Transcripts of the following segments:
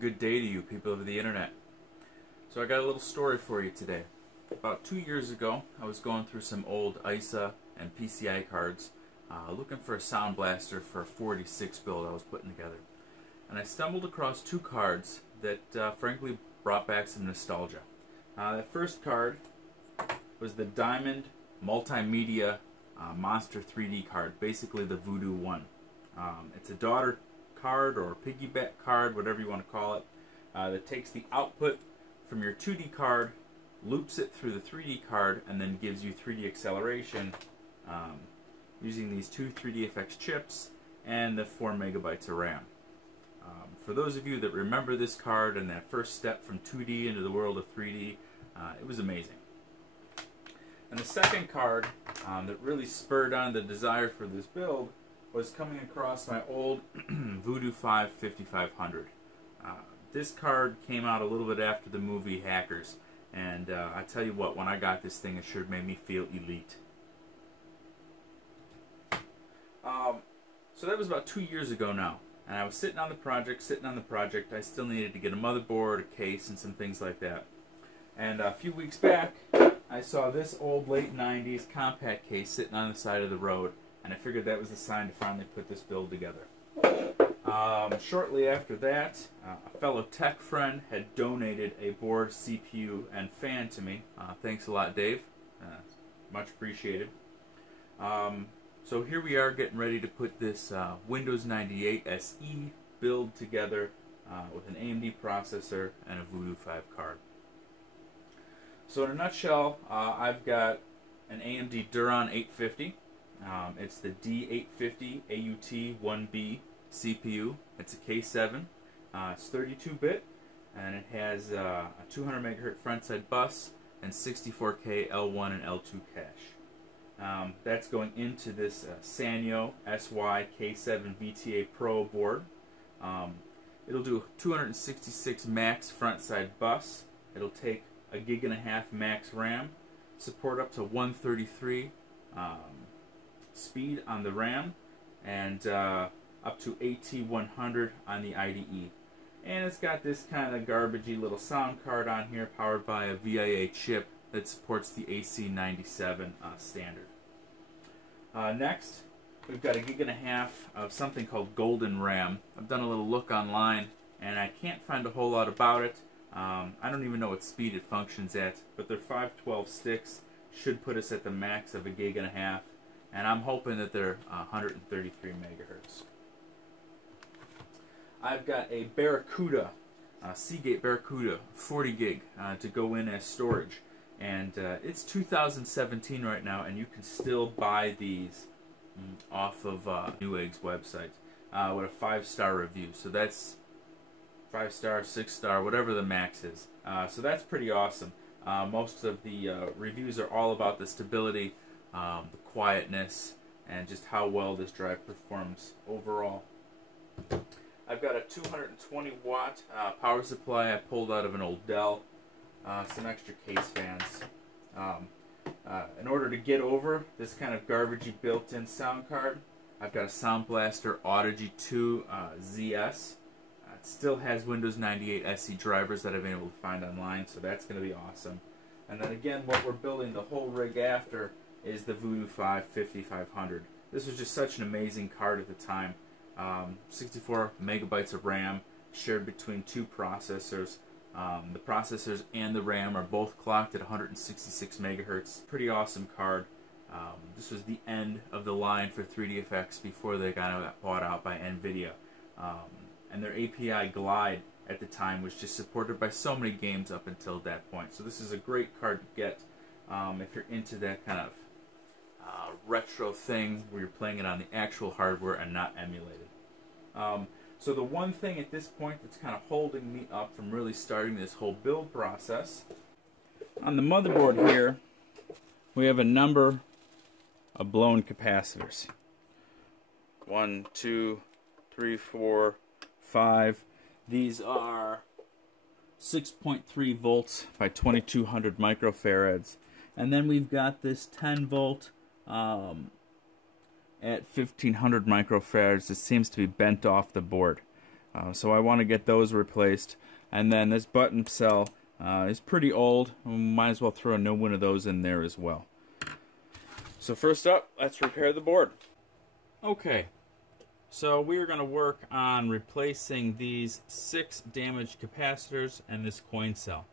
Good day to you, people of the internet. So I got a little story for you today. About 2 years ago, I was going through some old ISA and PCI cards, looking for a sound blaster for a 46 build I was putting together. And I stumbled across two cards that frankly brought back some nostalgia. That first card was the Diamond Multimedia Monster 3D card, basically the Voodoo 1. It's a daughter card or piggyback card, whatever you want to call it, that takes the output from your 2D card, loops it through the 3D card, and then gives you 3D acceleration using these two 3Dfx chips and the 4 megabytes of RAM. For those of you that remember this card and that first step from 2D into the world of 3D, it was amazing. And the second card that really spurred on the desire for this build was coming across my old Voodoo 5 5500. This card came out a little bit after the movie Hackers, and I tell you what, when I got this thing, it sure made me feel elite. So that was about 2 years ago now, and I was sitting on the project. I still needed to get a motherboard, a case, and some things like that. And a few weeks back, I saw this old late 90s compact case sitting on the side of the road, and I figured that was the sign to finally put this build together. Shortly after that, a fellow tech friend had donated a board, CPU, and fan to me. Thanks a lot, Dave. Much appreciated. So here we are getting ready to put this Windows 98 SE build together with an AMD processor and a Voodoo 5 card. So in a nutshell, I've got an AMD Duron 850. It's the D850 AUT1B CPU. It's a K7. It's 32-bit, and it has a 200 MHz frontside bus and 64K L1 and L2 cache. That's going into this Sanyo SY K7 VTA Pro board. It'll do 266 max frontside bus. It'll take 1.5 GB max RAM, support up to 133 speed on the RAM, and up to AT100 on the IDE. And it's got this kind of garbagey little sound card on here, powered by a VIA chip that supports the AC97 standard. Next, we've got 1.5 GB of something called Golden RAM. I've done a little look online, and I can't find a whole lot about it. I don't even know what speed it functions at, but their 512 sticks should put us at the max of 1.5 GB, and I'm hoping that they're 133 megahertz. I've got a Barracuda, Seagate Barracuda 40 gig to go in as storage, and it's 2017 right now, and you can still buy these off of Newegg's website with a 5-star review. So that's 5-star, 6-star, whatever the max is. So that's pretty awesome. Most of the reviews are all about the stability, the quietness, and just how well this drive performs overall. I've got a 220 watt power supply I pulled out of an old Dell, some extra case fans. In order to get over this kind of garbagey built-in sound card, I've got a Sound Blaster Audigy 2 ZS. It still has Windows 98 SE drivers that I've been able to find online, so that's going to be awesome. And then again, what we're building the whole rig after is the Voodoo 5 5500. This was just such an amazing card at the time. 64 megabytes of RAM shared between two processors. The processors and the RAM are both clocked at 166 megahertz. Pretty awesome card. This was the end of the line for 3Dfx before they got bought out by NVIDIA. And their API Glide at the time was just supported by so many games up until that point. So this is a great card to get if you're into that kind of retro thing where you're playing it on the actual hardware and not emulated. So the one thing at this point that's kind of holding me up from really starting this whole build process, on the motherboard here we have a number of blown capacitors. 1, 2, 3, 4, 5. These are 6.3 volts by 2200 microfarads. And then we've got this 10 volt at 1500 microfarads. It seems to be bent off the board. So I want to get those replaced. And then this button cell is pretty old. Might as well throw a new one of those in there as well. So first up, let's repair the board. Okay, so we're going to work on replacing these 6 damaged capacitors and this coin cell.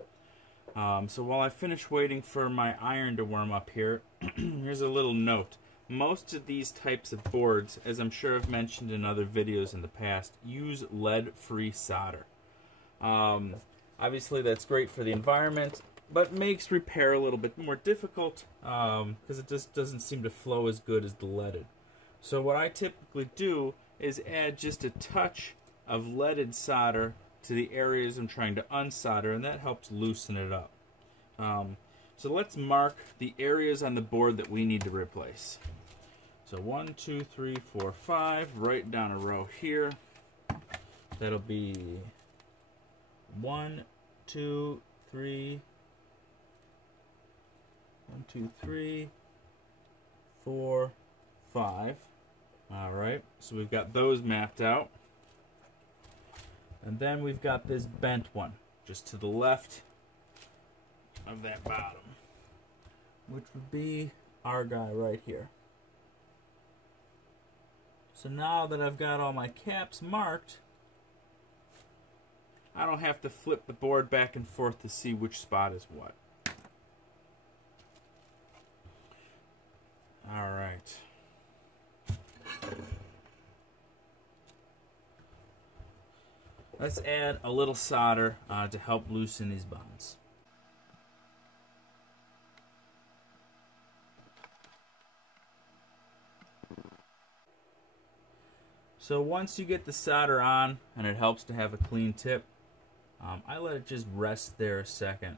So while I finish waiting for my iron to warm up here, here's a little note. Most of these types of boards, as I'm sure I've mentioned in other videos in the past, use lead-free solder. Obviously that's great for the environment, but makes repair a little bit more difficult because it just doesn't seem to flow as good as the leaded. So what I typically do is add just a touch of leaded solder to the areas I'm trying to unsolder, and that helps loosen it up. So let's mark the areas on the board that we need to replace. So 1, 2, 3, 4, 5, right down a row here. That'll be 1, 2, 3, 1, 2, 3, 4, 5. Alright, so we've got those mapped out. And then we've got this bent one, just to the left of that bottom, which would be our guy right here. So now that I've got all my caps marked, I don't have to flip the board back and forth to see which spot is what. Alright. Let's add a little solder to help loosen these bonds. So once you get the solder on, and it helps to have a clean tip, I let it just rest there a second.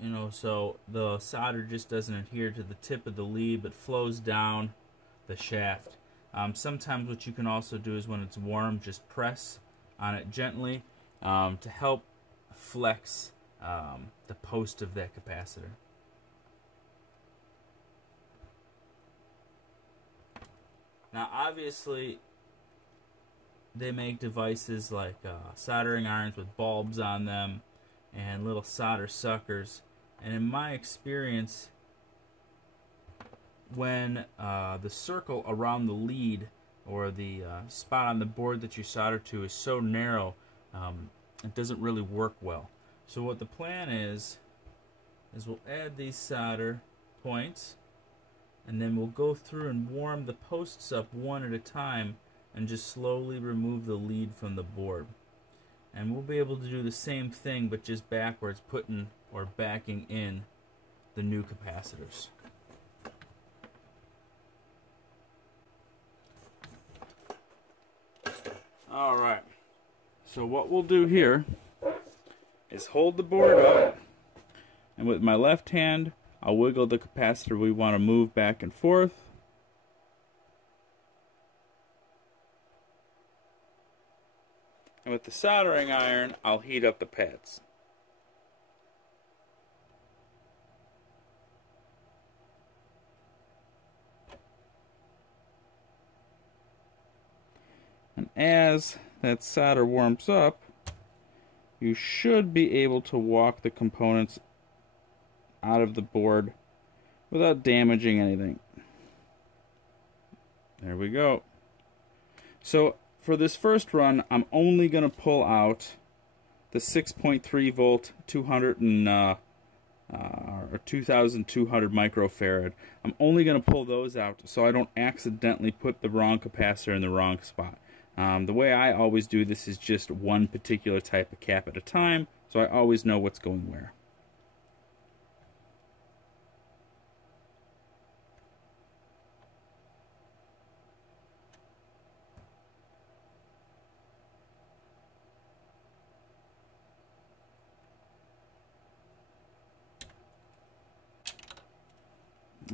You know, so the solder just doesn't adhere to the tip of the lead, but flows down the shaft. Sometimes what you can also do is when it's warm, just press on it gently to help flex the post of that capacitor. Now obviously they make devices like soldering irons with bulbs on them and little solder suckers, and in my experience, when the circle around the lead or the spot on the board that you solder to is so narrow, it doesn't really work well. So what the plan is we'll add these solder points, and then we'll go through and warm the posts up one at a time and just slowly remove the lead from the board. And we'll be able to do the same thing, but just backwards, putting or backing in the new capacitors. Alright, so what we'll do here is hold the board up, and with my left hand I'll wiggle the capacitor we want to move back and forth. And with the soldering iron, I'll heat up the pads. And as that solder warms up, you should be able to walk the components out of the board without damaging anything. There we go. So for this first run, I'm only going to pull out the 6.3 volt 2200 microfarad. I'm only going to pull those out so I don't accidentally put the wrong capacitor in the wrong spot. The way I always do this is just one particular type of cap at a time, so I always know what's going where.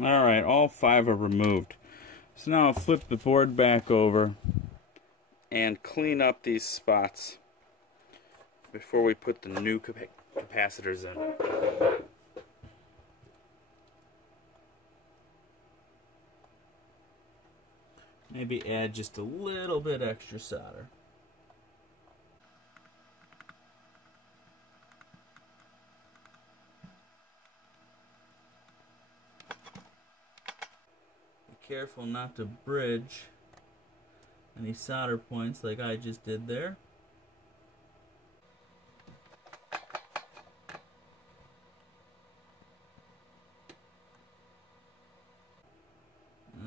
Alright, all 5 are removed. So now I'll flip the board back over and clean up these spots before we put the new capacitors in. maybe add just a little bit extra solder. Be careful not to bridge any solder points like I just did there.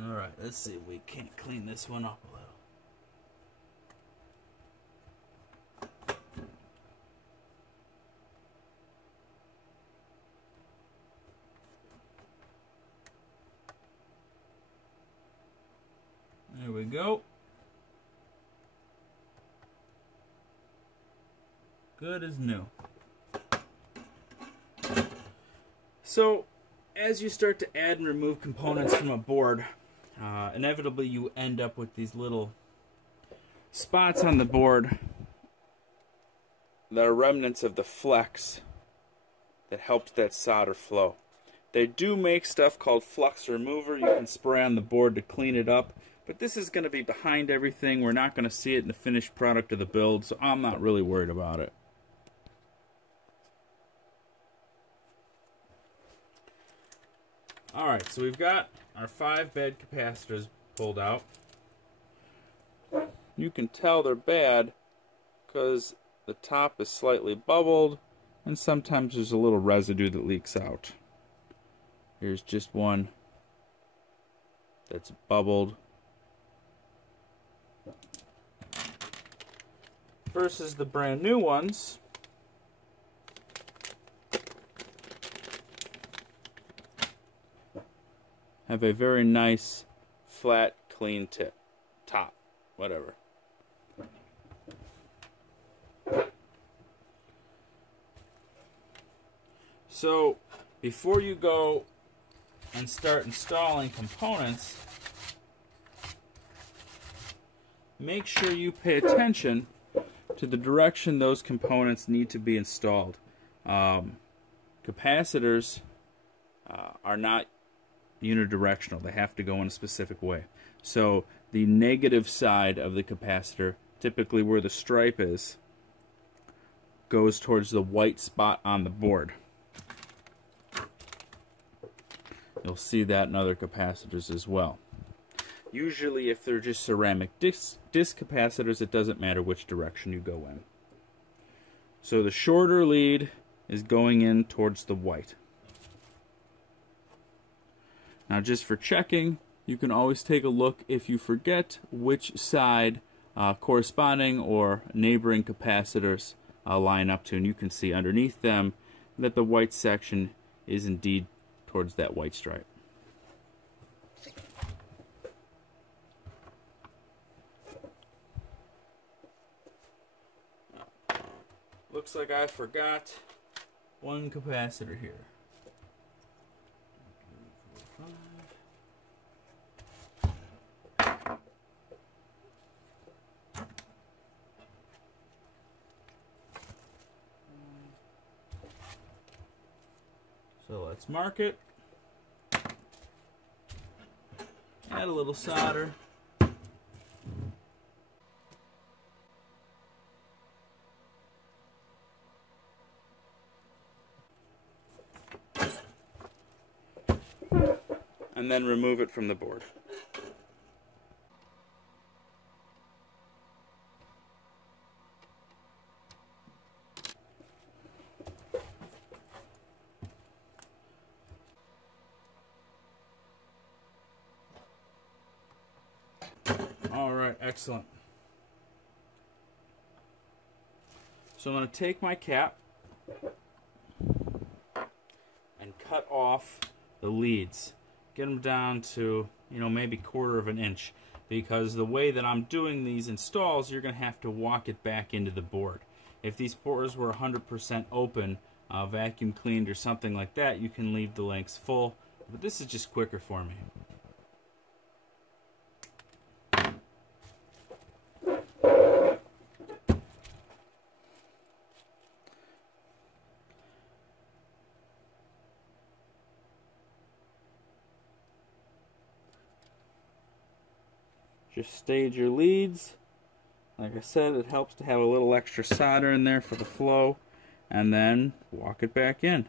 Alright, let's see if we can't clean this one up a little. There we go. Good as new. So, as you start to add and remove components from a board, inevitably you end up with these little spots on the board that are remnants of the flex that helped that solder flow. They do make stuff called flux remover. You can spray on the board to clean it up, but this is going to be behind everything. We're not going to see it in the finished product of the build, so I'm not really worried about it. Alright, so we've got our 5 bad capacitors pulled out. You can tell they're bad because the top is slightly bubbled and sometimes there's a little residue that leaks out. Here's just one that's bubbled. Versus the brand new ones. Have a very nice, flat, clean top, whatever. So, before you go and start installing components, make sure you pay attention to the direction those components need to be installed. Capacitors are not unidirectional. They have to go in a specific way. So the negative side of the capacitor, typically where the stripe is, goes towards the white spot on the board. You'll see that in other capacitors as well. Usually if they're just ceramic disc capacitors, it doesn't matter which direction you go in. So the shorter lead is going in towards the white. Now just for checking, you can always take a look if you forget which side corresponding or neighboring capacitors line up to, and you can see underneath them that the white section is indeed towards that white stripe. Looks like I forgot one capacitor here. So let's mark it. Add a little solder. And then remove it from the board. All right, excellent. So I'm going to take my cap and cut off the leads. Get them down to, maybe 1/4 of an inch, because the way that I'm doing these installs, you're going to have to walk it back into the board. If these pores were 100% open, vacuum cleaned or something like that, you can leave the lengths full, but this is just quicker for me. Just stage your leads. Like I said, it helps to have a little extra solder in there for the flow, and then walk it back in.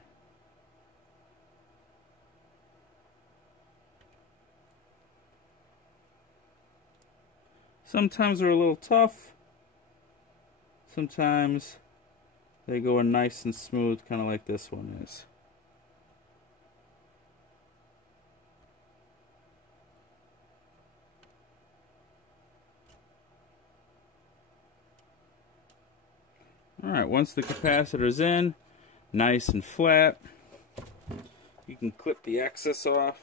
Sometimes they're a little tough. Sometimes they go in nice and smooth, kind of like this one is. Alright, once the capacitor's in, nice and flat, you can clip the excess off.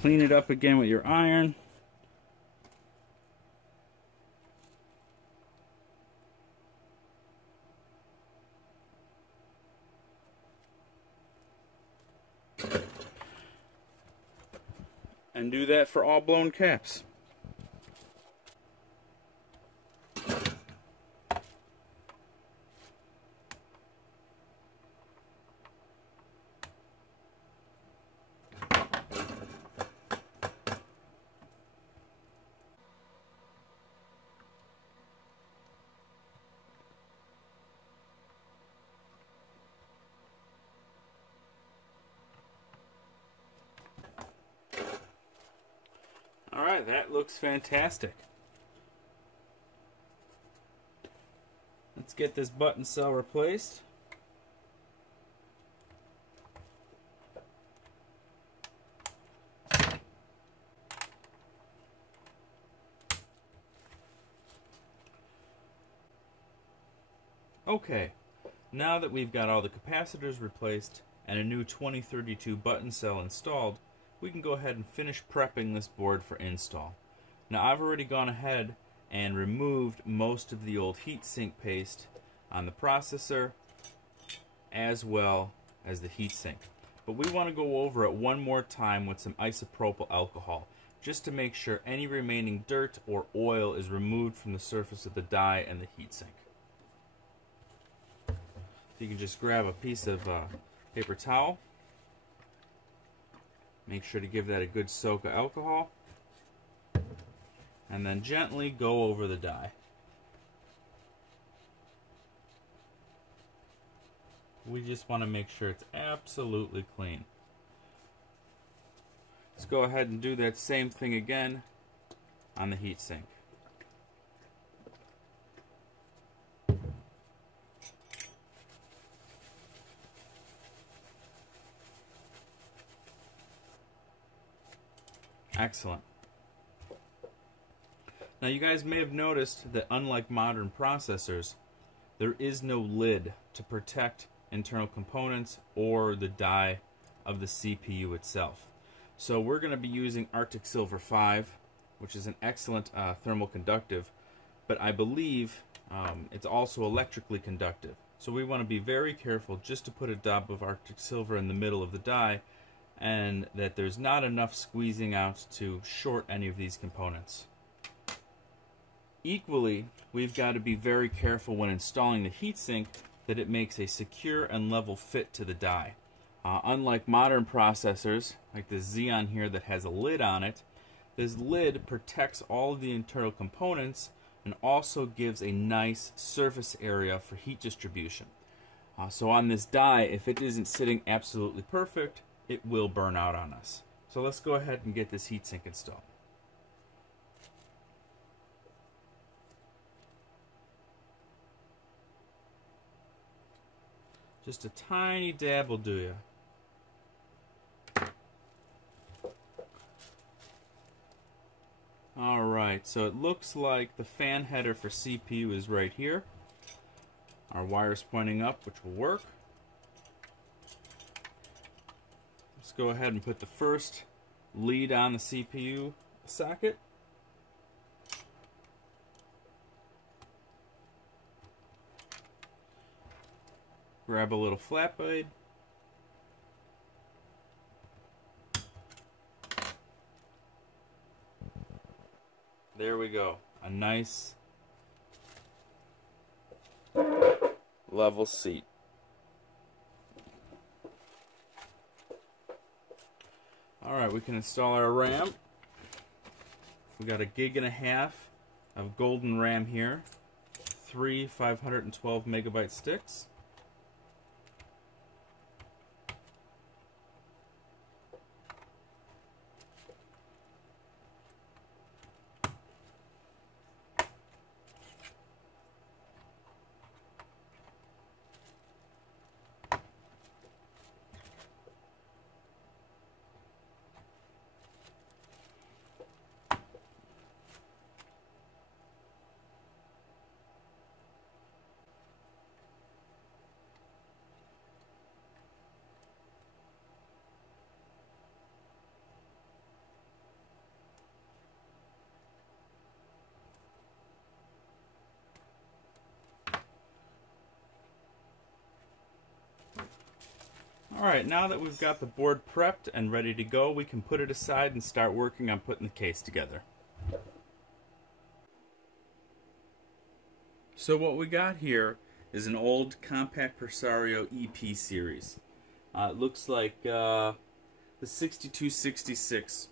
Clean it up again with your iron. And do that for all blown caps. Alright, that looks fantastic. Let's get this button cell replaced. Okay, now that we've got all the capacitors replaced and a new 2032 button cell installed, we can go ahead and finish prepping this board for install. Now I've already gone ahead and removed most of the old heatsink paste on the processor as well as the heatsink. But we want to go over it one more time with some isopropyl alcohol just to make sure any remaining dirt or oil is removed from the surface of the die and the heatsink. So you can just grab a piece of paper towel. Make sure to give that a good soak of alcohol, and then gently go over the die. We just want to make sure it's absolutely clean. Let's go ahead and do that same thing again on the heatsink. Excellent. Now you guys may have noticed that unlike modern processors, there is no lid to protect internal components or the die of the CPU itself. So we're going to be using Arctic Silver 5, which is an excellent thermal conductive, but I believe it's also electrically conductive. So we want to be very careful just to put a dab of Arctic Silver in the middle of the die, and that there's not enough squeezing out to short any of these components. Equally, we've got to be very careful when installing the heatsink that it makes a secure and level fit to the die. Unlike modern processors, like the Xeon here that has a lid on it, this lid protects all of the internal components and also gives a nice surface area for heat distribution. So on this die, if it isn't sitting absolutely perfect, it will burn out on us. So let's go ahead and get this heatsink installed. Just a tiny dab will do you. Alright, so it looks like the fan header for CPU is right here. Our wire's pointing up, which will work. Let's go ahead and put the first lead on the CPU socket. Grab a little flat blade. There we go. A nice level seat. Alright, we can install our RAM. We got a 1.5 gigs of golden RAM here. 3 512 megabyte sticks. Alright, now that we've got the board prepped and ready to go, we can put it aside and start working on putting the case together. So what we got here is an old Compact Presario EP series. It looks like the 6266.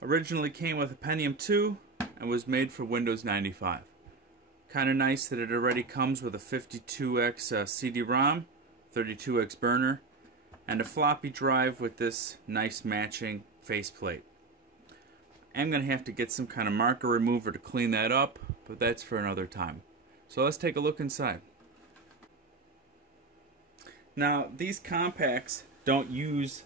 Originally came with a Pentium 2 and was made for Windows 95. Kind of nice that it already comes with a 52x CD-ROM, 32x burner, and a floppy drive with this nice matching faceplate. I'm going to have to get some kind of marker remover to clean that up, but that's for another time. So let's take a look inside. Now, these compacts don't use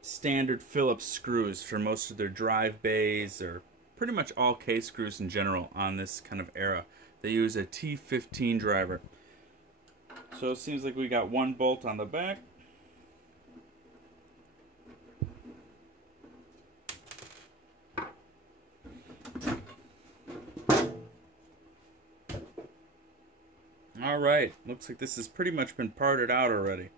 standard Phillips screws for most of their drive bays, or pretty much all case screws in general on this kind of era. They use a T15 driver. So it seems like we got one bolt on the back. Alright, looks like this has pretty much been parted out already.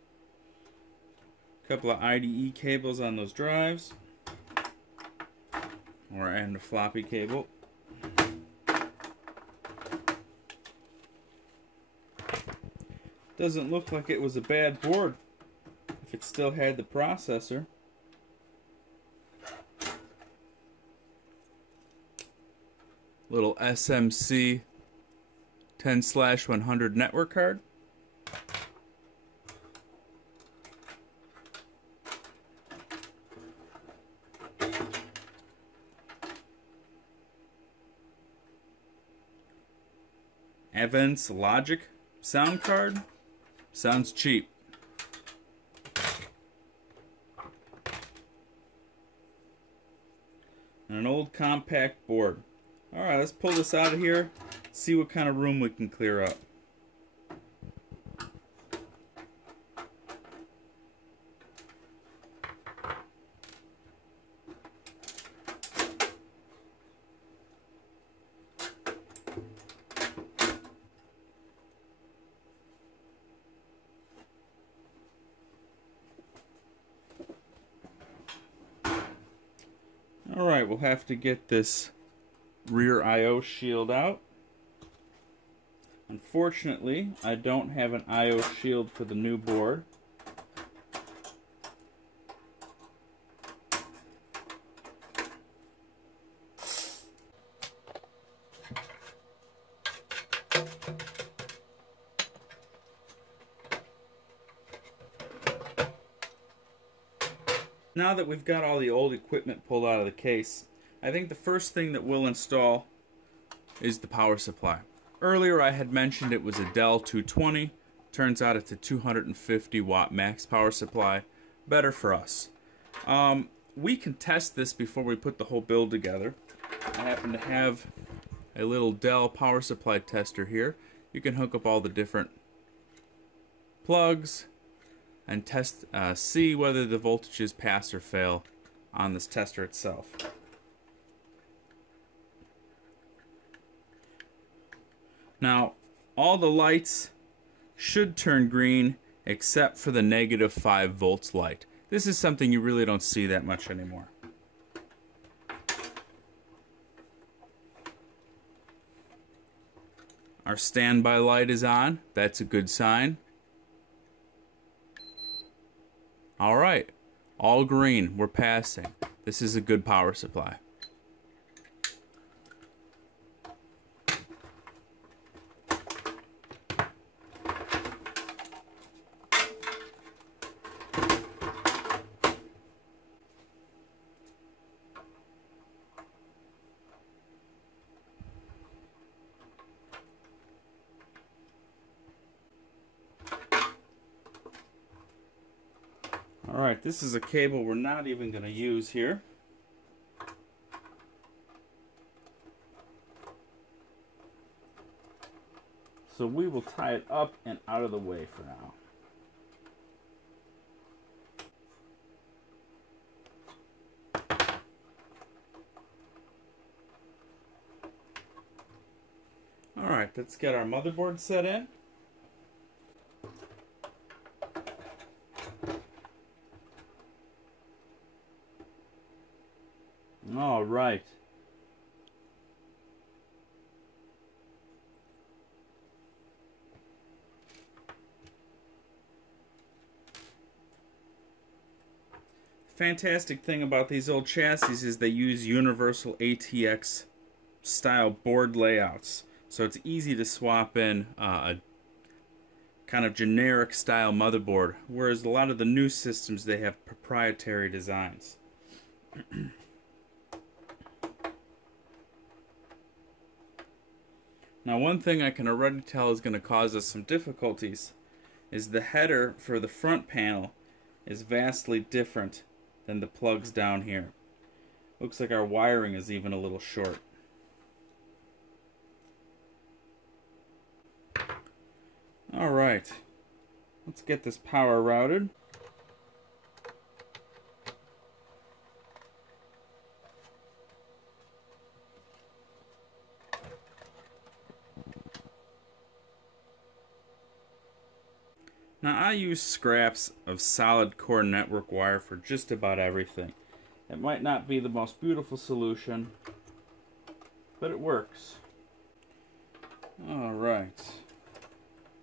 A couple of IDE cables on those drives. And a floppy cable. Doesn't look like it was a bad board if it still had the processor. Little SMC 10/100 network card. Avance Logic sound card. Sounds cheap. And an old compact board. Alright, let's pull this out of here, see what kind of room we can clear up. Alright, we'll have to get this rear I/O shield out. Unfortunately, I don't have an I/O shield for the new board. Now that we've got all the old equipment pulled out of the case, I think the first thing that we'll install is the power supply. Earlier I had mentioned it was a Dell 220. Turns out it's a 250 watt max power supply. Better for us. We can test this before we put the whole build together. I happen to have a little Dell power supply tester here. You can hook up all the different plugs and test, see whether the voltages pass or fail on this tester itself. Now, all the lights should turn green except for the -5 volts light. This is something you really don't see that much anymore. Our standby light is on. That's a good sign. Alright, All green, we're passing. This is a good power supply. Alright, this is a cable we're not even going to use here. So we will tie it up and out of the way for now. Alright, let's get our motherboard set in. All right. Fantastic thing about these old chassis is they use universal ATX style board layouts. So it's easy to swap in a kind of generic style motherboard, whereas a lot of the new systems, they have proprietary designs. Now, one thing I can already tell is going to cause us some difficulties is the header for the front panel is vastly different than the plugs down here. Looks like our wiring is even a little short. Alright, let's get this power routed. Now, I use scraps of solid core network wire for just about everything. It might not be the most beautiful solution, but it works. Alright.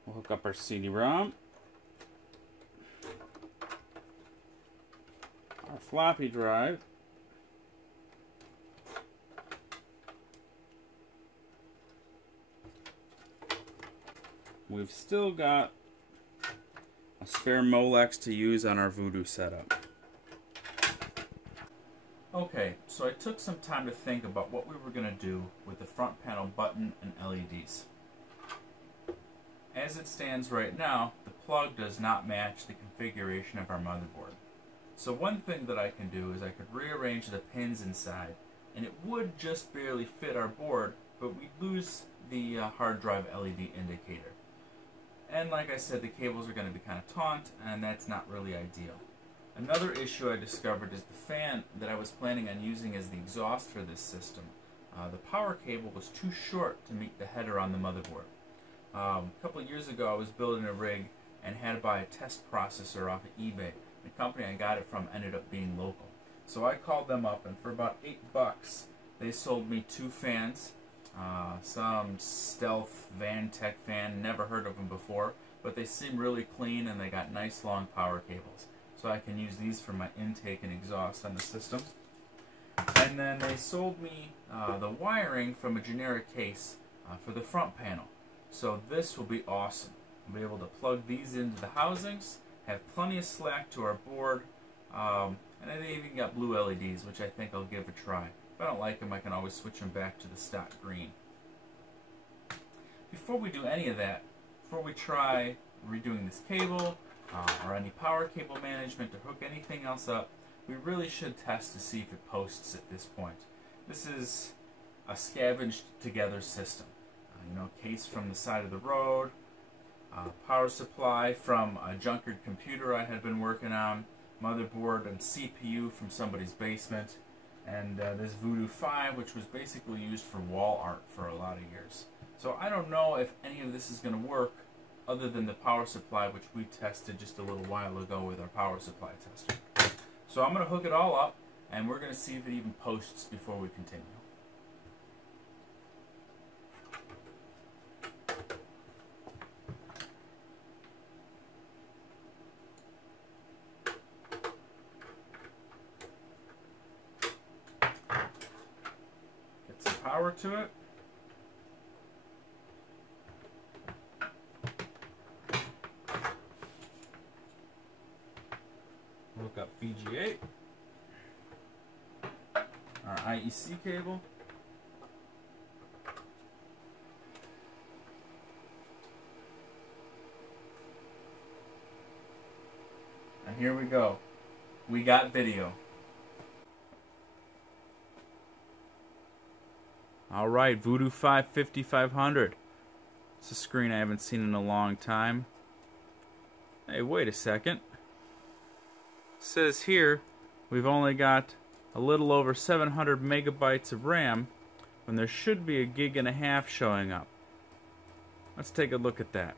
We'll hook up our CD-ROM. Our floppy drive. We've still got a spare Molex to use on our Voodoo setup. Okay, so I took some time to think about what we were going to do with the front panel button and LEDs. As it stands right now, the plug does not match the configuration of our motherboard. So one thing that I can do is I could rearrange the pins inside, and it would just barely fit our board, but we'd lose the hard drive LED indicator. And like I said, the cables are going to be kind of taut, and that's not really ideal. Another issue I discovered is the fan that I was planning on using as the exhaust for this system. The power cable was too short to meet the header on the motherboard. A couple of years ago I was building a rig and had to buy a test processor off of eBay. The company I got it from ended up being local. So I called them up, and for about $8 they sold me two fans. Some Stealth Vantech fan, never heard of them before, but they seem really clean and they got nice long power cables. So I can use these for my intake and exhaust on the system. And then they sold me the wiring from a generic case for the front panel. So this will be awesome. I'll be able to plug these into the housings, have plenty of slack to our board, and they even got blue LEDs, which I think I'll give a try. If I don't like them, I can always switch them back to the stock green. Before we do any of that, before we try redoing this cable, or any power cable management, or hook anything else up, we really should test to see if it posts at this point. This is a scavenged together system. Case from the side of the road, power supply from a junkered computer I had been working on, motherboard and CPU from somebody's basement, and this Voodoo 5, which was basically used for wall art for a lot of years. So I don't know if any of this is going to work other than the power supply, which we tested just a little while ago with our power supply tester. So I'm going to hook it all up, and we're going to see if it even posts before we continue. power to it. Hook up VGA, our IEC cable, and here we go. We got video. Alright, Voodoo 550-500. It's a screen I haven't seen in a long time. Hey, wait a second. Says here we've only got a little over 700 megabytes of RAM when there should be 1.5 gigs showing up. Let's take a look at that.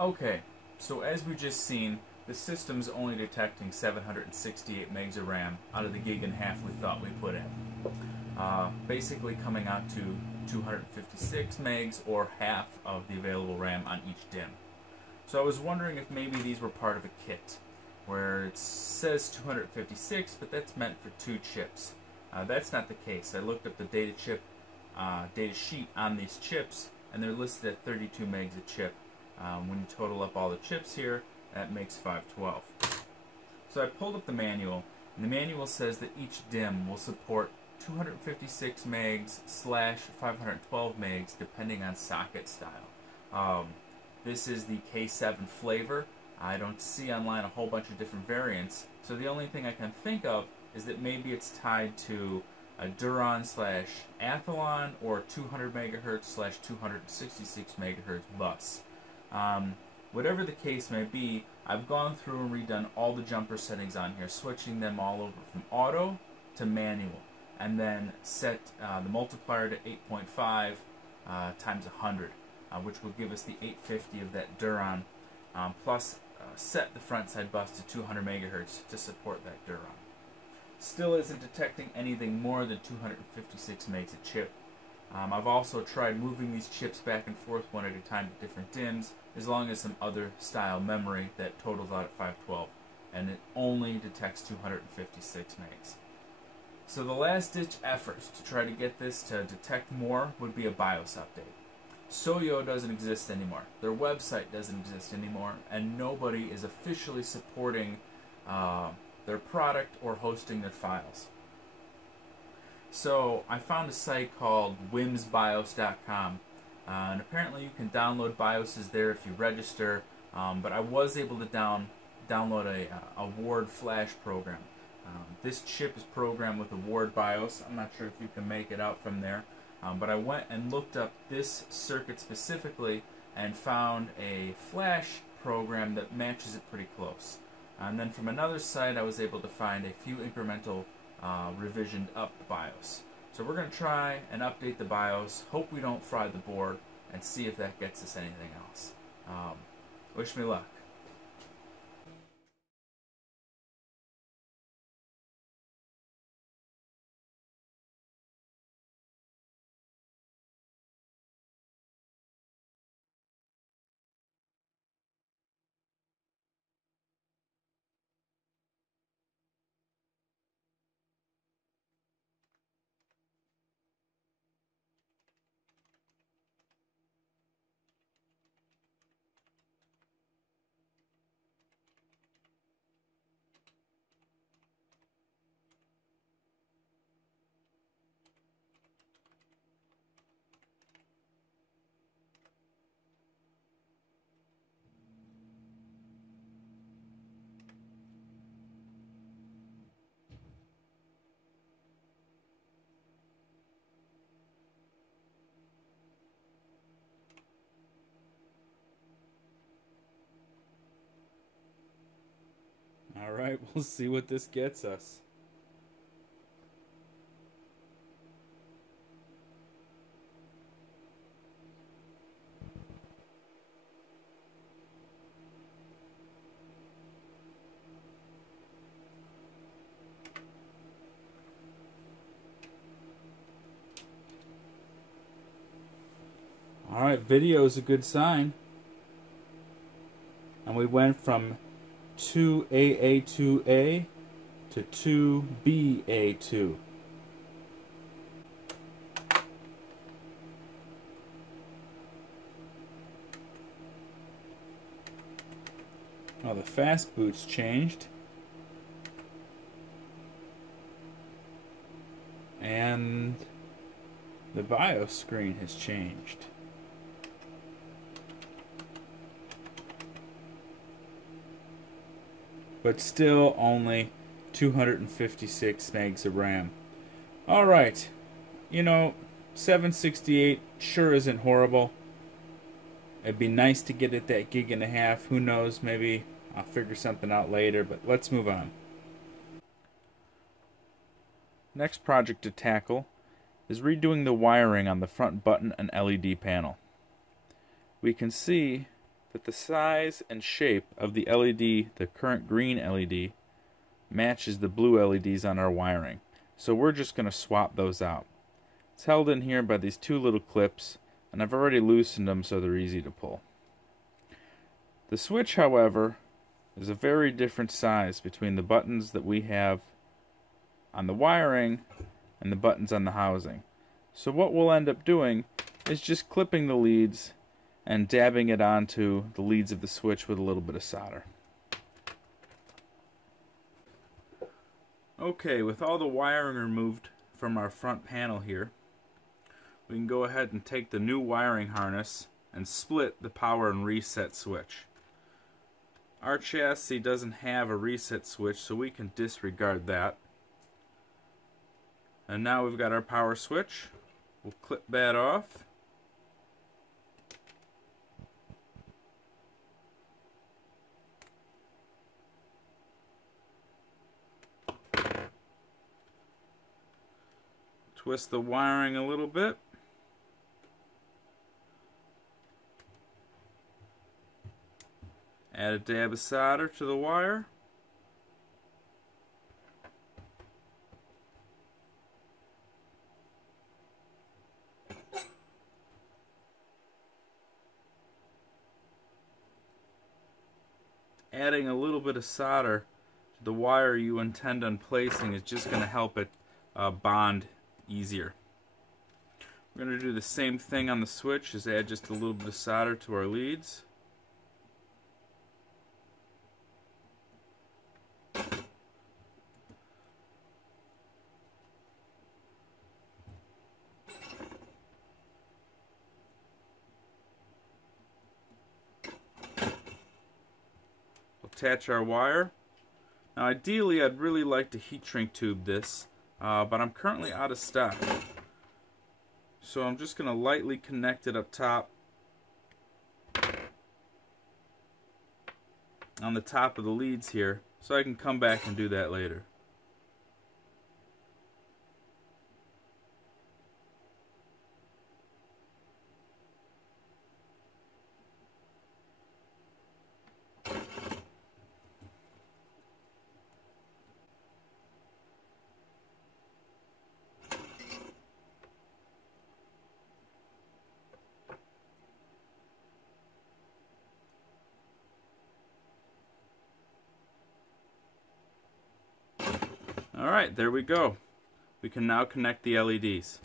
Okay, so as we just seen, the system's only detecting 768 megs of RAM out of the 1.5 gigs we thought we put in. Basically coming out to 256 megs, or half of the available RAM on each DIMM. So I was wondering if maybe these were part of a kit, where it says 256, but that's meant for 2 chips. That's not the case. I looked up the data sheet on these chips, and they're listed at 32 megs a chip. When you total up all the chips here, that makes 512. So I pulled up the manual, and the manual says that each DIMM will support 256 megs / 512 megs depending on socket style. This is the K7 flavor. I don't see online a whole bunch of different variants, so the only thing I can think of is that maybe it's tied to a Duron / Athlon or 200 megahertz / 266 megahertz bus. Whatever the case may be, I've gone through and redone all the jumper settings on here, switching them all over from auto to manual, and then set the multiplier to 8.5 times 100, which will give us the 850 of that Duron, plus set the front side bus to 200 megahertz to support that Duron. Still isn't detecting anything more than 256 megs a chip. I've also tried moving these chips back and forth one at a time to different DIMMs, as long as some other style memory that totals out at 512, and it only detects 256 megs. So the last ditch effort to try to get this to detect more would be a BIOS update. Soyo doesn't exist anymore, their website doesn't exist anymore, and nobody is officially supporting their product or hosting their files. So I found a site called whimsbios.com, and apparently you can download BIOSes there if you register, but I was able to download a Word Flash program. This chip is programmed with a Word BIOS. I'm not sure if you can make it out from there, but I went and looked up this circuit specifically and found a Flash program that matches it pretty close. And then from another site I was able to find a few incremental revisioned up BIOS. So we're going to try and update the BIOS, hope we don't fry the board, and see if that gets us anything else. Wish me luck. Alright, we'll see what this gets us. Alright, video is a good sign. And we went from 2AA2A to 2BA2. Oh, the fast boot's changed. And the BIOS screen has changed. But still only 256 megs of RAM. Alright, you know, 768 sure isn't horrible. It'd be nice to get it that gig and a half. Who knows, maybe I'll figure something out later, but let's move on. Next project to tackle is redoing the wiring on the front button and LED panel. We can see that the size and shape of the LED, the current green LED, matches the blue LEDs on our wiring. So we're just going to swap those out. It's held in here by these two little clips, and I've already loosened them so they're easy to pull. The switch, however, is a very different size between the buttons that we have on the wiring and the buttons on the housing. So what we'll end up doing is just clipping the leads and dabbing it onto the leads of the switch with a little bit of solder. Okay, with all the wiring removed from our front panel here, we can go ahead and take the new wiring harness and split the power and reset switch. Our chassis doesn't have a reset switch, so we can disregard that. And now we've got our power switch. We'll clip that off. Twist the wiring a little bit. Add a dab of solder to the wire. Adding a little bit of solder to the wire you intend on placing is just going to help it bond easier. We're going to do the same thing on the switch, is add just a little bit of solder to our leads. Attach our wire. Now ideally I'd really like to heat shrink tube this, but I'm currently out of stock. So I'm just going to lightly connect it up top on the top of the leads here, so I can come back and do that later. Alright, there we go. We can now connect the LEDs.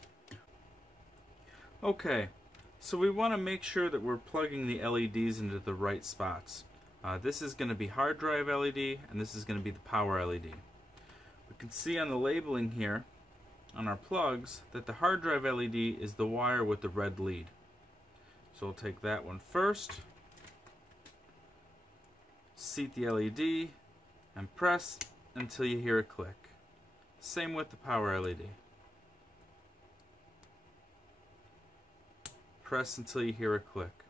Okay, so we want to make sure that we're plugging the LEDs into the right spots. This is going to be hard drive LED, and this is going to be the power LED. We can see on the labeling here, on our plugs, that the hard drive LED is the wire with the red lead. So we'll take that one first, seat the LED, and press until you hear a click. Same with the power LED. Press until you hear a click.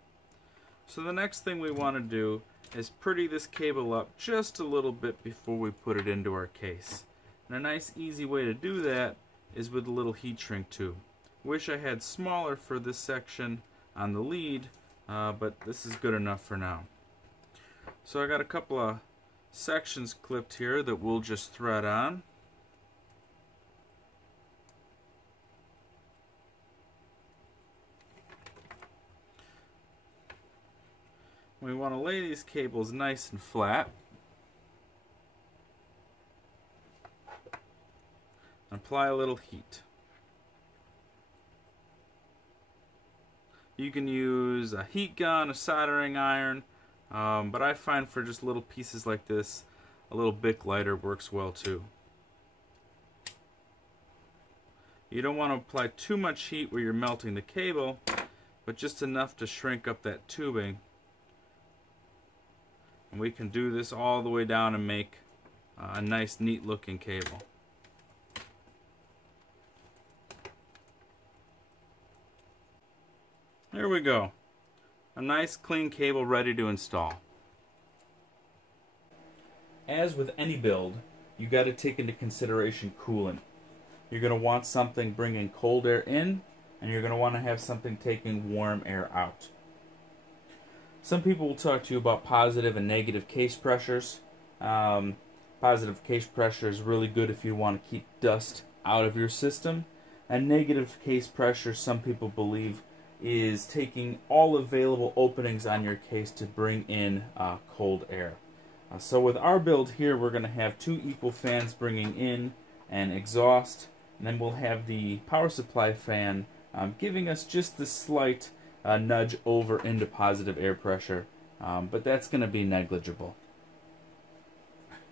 So the next thing we want to do is pretty this cable up just a little bit before we put it into our case. And a nice easy way to do that is with a little heat shrink tube. Wish I had smaller for this section on the lead, but this is good enough for now. So I got a couple of sections clipped here that we'll just thread on. We want to lay these cables nice and flat. Apply a little heat. You can use a heat gun, a soldering iron, But I find for just little pieces like this, a little Bic lighter works well too. You don't want to apply too much heat where you're melting the cable, but just enough to shrink up that tubing. And we can do this all the way down and make a nice, neat looking cable. There we go. A nice clean cable ready to install. As with any build, you got to take into consideration coolant. You're going to want something bringing cold air in, and you're going to want to have something taking warm air out. Some people will talk to you about positive and negative case pressures. Positive case pressure is really good if you want to keep dust out of your system. And negative case pressure, some people believe, is taking all available openings on your case to bring in cold air. So with our build here, we're going to have 2 equal fans bringing in and exhaust, and then we'll have the power supply fan giving us just the slight nudge over into positive air pressure, but that's going to be negligible.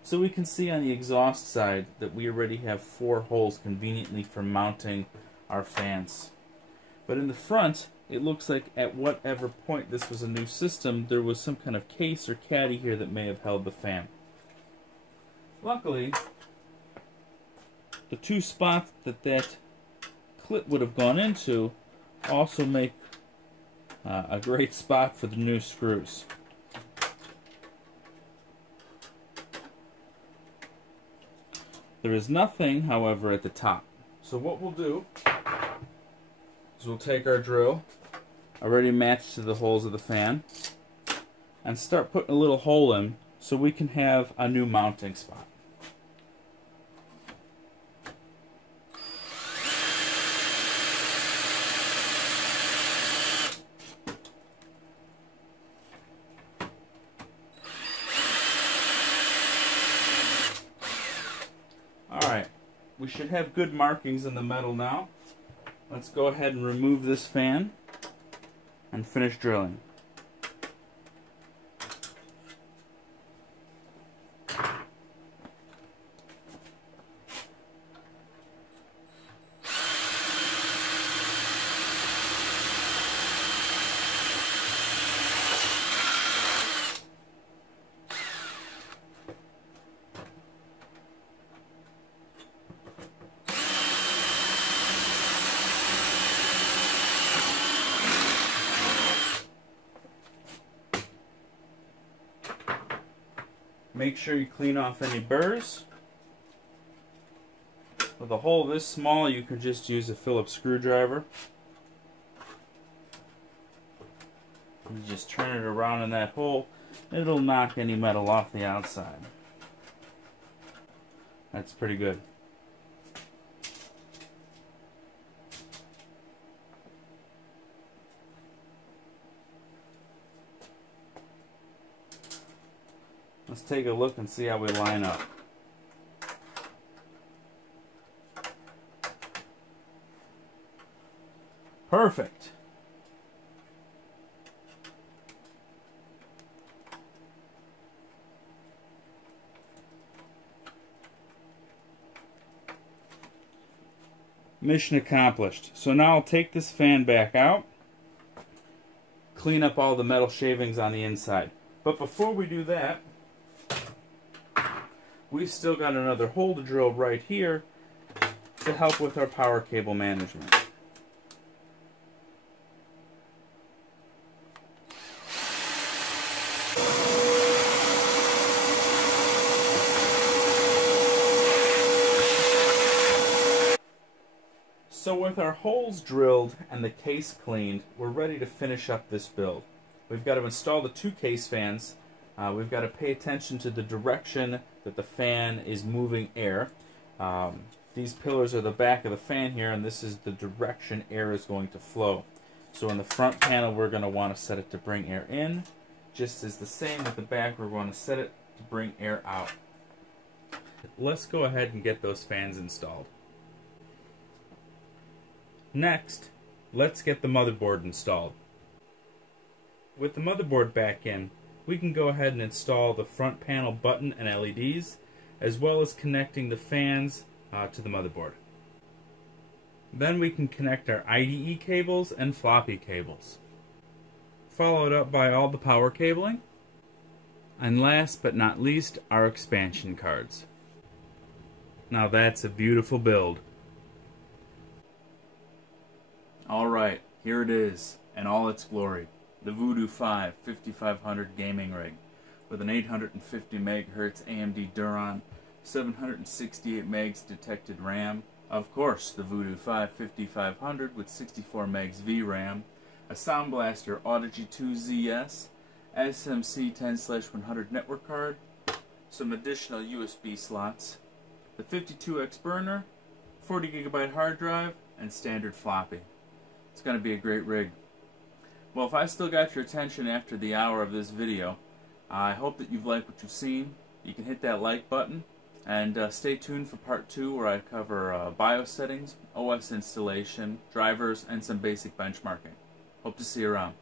So we can see on the exhaust side that we already have 4 holes conveniently for mounting our fans. But in the front, it looks like at whatever point this was a new system, there was some kind of case or caddy here that may have held the fan. Luckily, the 2 spots that clip would have gone into also make a great spot for the new screws. There is nothing, however, at the top. So what we'll do is we'll take our drill, already matched to the holes of the fan, and start putting a little hole in so we can have a new mounting spot. Alright, we should have good markings in the metal now. Let's go ahead and remove this fan and finish drilling. Make sure you clean off any burrs. With a hole this small, you can just use a Phillips screwdriver. You just turn it around in that hole. It'll knock any metal off the outside. That's pretty good. Let's take a look and see how we line up. Perfect. Mission accomplished. So now I'll take this fan back out, clean up all the metal shavings on the inside. But before we do that, we've still got another hole to drill right here to help with our power cable management. So with our holes drilled and the case cleaned, we're ready to finish up this build. We've got to install the 2 case fans. We've got to pay attention to the direction that the fan is moving air. These pillars are the back of the fan here, and this is the direction air is going to flow. So in the front panel, we're going to want to set it to bring air in. Just as the same with the back, we're going to set it to bring air out. Let's go ahead and get those fans installed. Next, let's get the motherboard installed. With the motherboard back in, we can go ahead and install the front panel button and LEDs, as well as connecting the fans to the motherboard. Then we can connect our IDE cables and floppy cables, followed up by all the power cabling, and last but not least, our expansion cards. Now that's a beautiful build. Alright, here it is, in all its glory. The Voodoo 5 5500 gaming rig with an 850 MHz AMD Duron, 768 megs detected RAM. Of course, the Voodoo 5 5500 with 64 megs VRAM, a Sound Blaster Audigy 2ZS, SMC 10/100 network card, some additional USB slots, the 52X burner, 40GB hard drive, and standard floppy. It's going to be a great rig. Well, if I still got your attention after the hour of this video, I hope that you've liked what you've seen. You can hit that like button, and stay tuned for part 2 where I cover BIOS settings, OS installation, drivers, and some basic benchmarking. Hope to see you around.